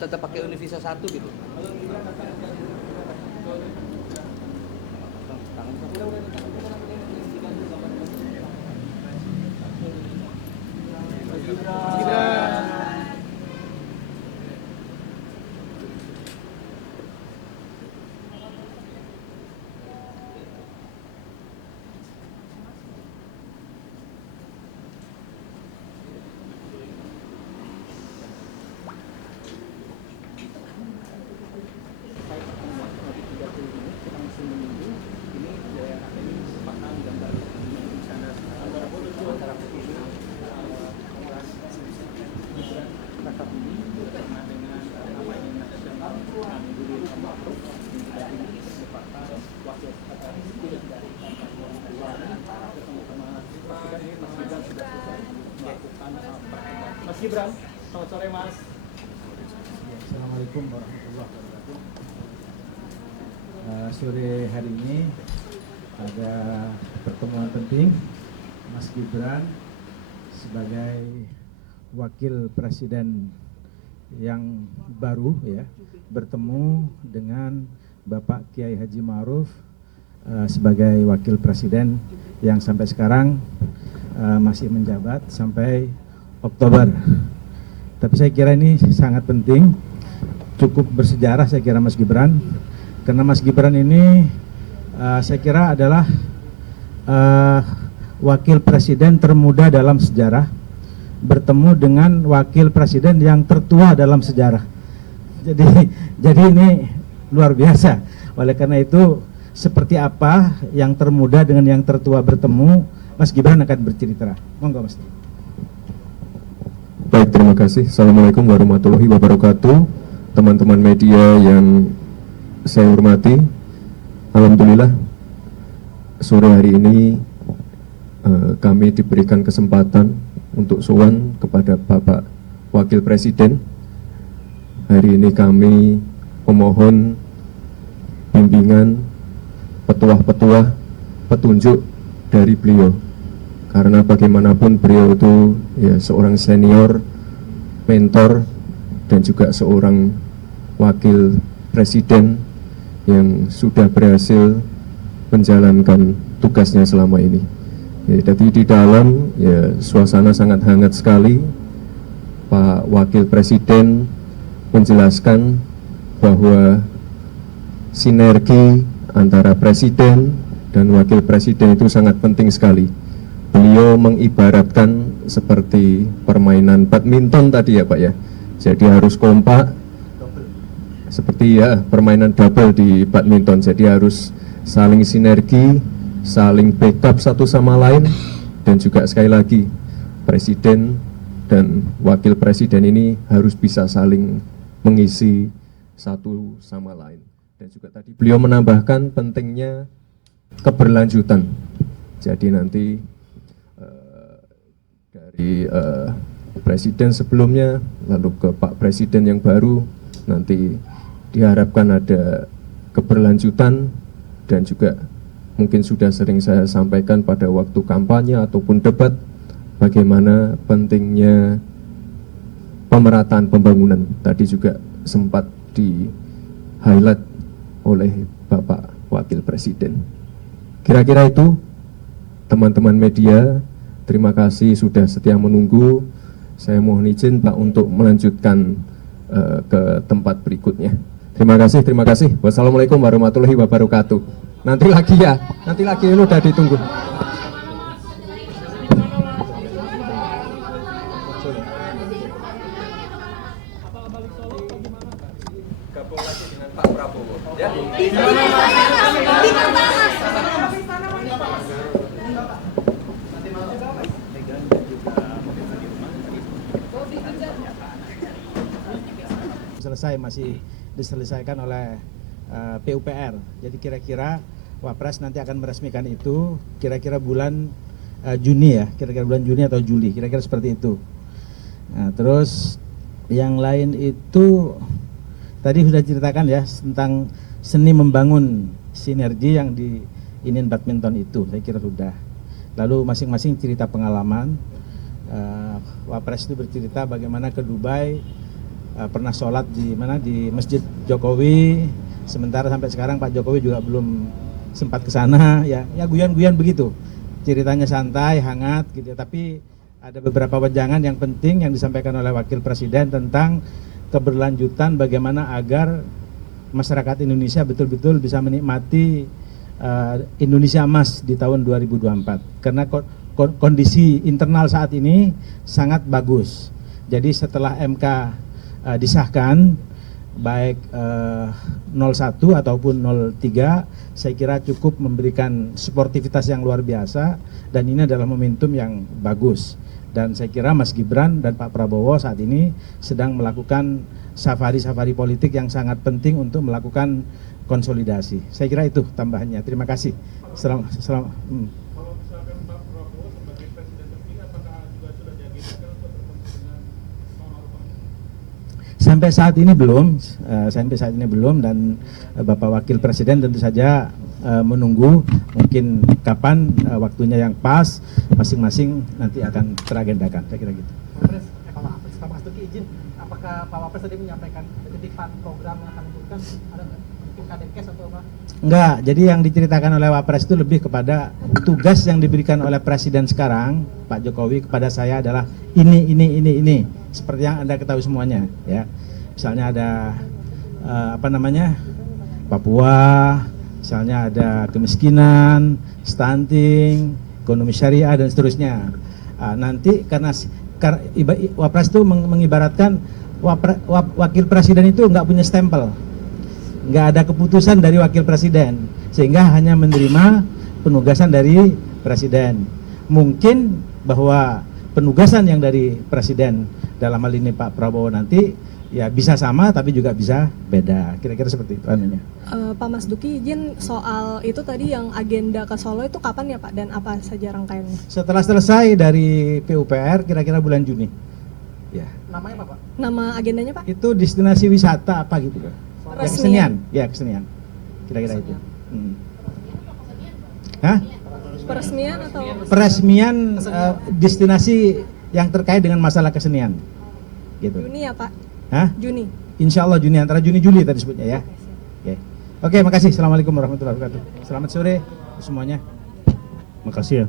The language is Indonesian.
tetap pakai Univisa 1 gitu. Mas Gibran, selamat sore Mas. Assalamualaikum warahmatullahi wabarakatuh. Sore hari ini ada pertemuan penting Mas Gibran sebagai wakil presiden yang baru ya bertemu dengan Bapak Kiai Haji Ma'ruf sebagai wakil presiden yang sampai sekarang masih menjabat sampai Oktober. Tapi saya kira ini sangat penting, cukup bersejarah saya kira Mas Gibran, karena Mas Gibran ini saya kira adalah wakil presiden termuda dalam sejarah, bertemu dengan wakil presiden yang tertua dalam sejarah. Jadi ini luar biasa. Oleh karena itu, seperti apa yang termuda dengan yang tertua bertemu, Mas Gibran akan bercerita. Monggo Mas. Baik, terima kasih. Assalamualaikum warahmatullahi wabarakatuh. Teman-teman media yang saya hormati, alhamdulillah sore hari ini kami diberikan kesempatan untuk sowan kepada Bapak Wakil Presiden. Hari ini kami memohon bimbingan, petuah-petuah, petunjuk dari beliau. Karena bagaimanapun beliau itu ya seorang senior, mentor, dan juga seorang wakil presiden yang sudah berhasil menjalankan tugasnya selama ini. Ya, jadi di dalam ya suasana sangat hangat sekali. Pak Wakil Presiden menjelaskan bahwa sinergi antara presiden dan wakil presiden itu sangat penting sekali. Beliau mengibaratkan seperti permainan badminton tadi ya Pak ya. Jadi harus kompak, seperti ya permainan double di badminton. Jadi harus saling sinergi, saling backup satu sama lain, dan juga sekali lagi presiden dan wakil presiden ini harus bisa saling mengisi satu sama lain. Dan juga tadi beliau menambahkan pentingnya keberlanjutan. Jadi nanti dari presiden sebelumnya lalu ke Pak Presiden yang baru, nanti diharapkan ada keberlanjutan. Dan juga mungkin sudah sering saya sampaikan pada waktu kampanye ataupun debat, bagaimana pentingnya pemerataan pembangunan. Tadi juga sempat di highlight oleh Bapak Wakil Presiden. Kira-kira itu teman-teman media. Terima kasih sudah setia menunggu. Saya mohon izin Pak untuk melanjutkan ke tempat berikutnya. Terima kasih. Wassalamualaikum warahmatullahi wabarakatuh. Nanti lagi ya, ini udah ditunggu. Gabung lagi dengan Pak Prabowo. Ya. Selesai, masih diselesaikan oleh PUPR. Jadi kira-kira Wapres nanti akan meresmikan itu kira-kira bulan Juni ya, kira-kira bulan Juni atau Juli, kira-kira seperti itu. Nah, terus yang lain itu tadi sudah ceritakan ya tentang seni membangun sinergi yang di inin badminton itu, saya kira sudah. Lalu masing-masing cerita pengalaman. Wapres itu bercerita bagaimana ke Dubai pernah sholat di mana, di Masjid Jokowi, sementara sampai sekarang Pak Jokowi juga belum sempat ke sana, ya guyon-guyon begitu. Ceritanya santai, hangat gitu ya. Tapi ada beberapa wejangan yang penting yang disampaikan oleh Wakil Presiden tentang keberlanjutan bagaimana agar masyarakat Indonesia betul-betul bisa menikmati Indonesia Emas di tahun 2024. Karena kondisi internal saat ini sangat bagus. Jadi setelah MK disahkan, baik 01 ataupun 03, saya kira cukup memberikan sportivitas yang luar biasa, dan ini adalah momentum yang bagus. Dan saya kira Mas Gibran dan Pak Prabowo saat ini sedang melakukan safari-safari politik yang sangat penting untuk melakukan konsolidasi. Saya kira itu tambahannya. Terima kasih. Selamat. Kalau misalkan Pak Prabowo sebagai presiden terpilih, apakah juga sudah diagendakan untuk bertemu dengan Pak Maruf Amin? Sampai saat ini belum, dan Bapak Wakil Presiden tentu saja menunggu mungkin kapan waktunya yang pas, masing-masing nanti akan teragendakan. Saya kira gitu. Pak Mas Duki izin, apakah Pak Wapres tadi menyampaikan titipan program yang akan diturunkan, ada nggak? Mungkin Kadekes atau apa? Enggak, jadi yang diceritakan oleh Wapres itu lebih kepada tugas yang diberikan oleh Presiden sekarang, Pak Jokowi, kepada saya adalah ini. Seperti yang Anda ketahui semuanya, ya. Misalnya ada Papua, misalnya ada kemiskinan, stunting, ekonomi syariah dan seterusnya. Nanti karena Wapres itu mengibaratkan Wakil Presiden itu nggak punya stempel, nggak ada keputusan dari Wakil Presiden, sehingga hanya menerima penugasan dari Presiden. Mungkin bahwa penugasan yang dari Presiden dalam hal ini Pak Prabowo nanti ya bisa sama tapi juga bisa beda, kira-kira seperti itu anunya. Pak Mas Duki izin, soal itu tadi yang agenda ke Solo itu kapan ya Pak, dan apa saja rangkaiannya? Setelah selesai dari PUPR kira-kira bulan Juni. Ya. Namanya apa Pak? Nama agendanya Pak? Itu destinasi wisata apa gitu loh. Ya, Resmian. kesenian. Kira-kira itu. Hah? Peresmian atau? Peresmian destinasi yang terkait dengan masalah kesenian. Gitu. Juni ya Pak? Hah? Juni. Insya Allah Juni, antara Juni Juli tadi sebutnya ya. Oke, makasih. Assalamualaikum warahmatullahi wabarakatuh. Selamat sore semuanya. Makasih ya.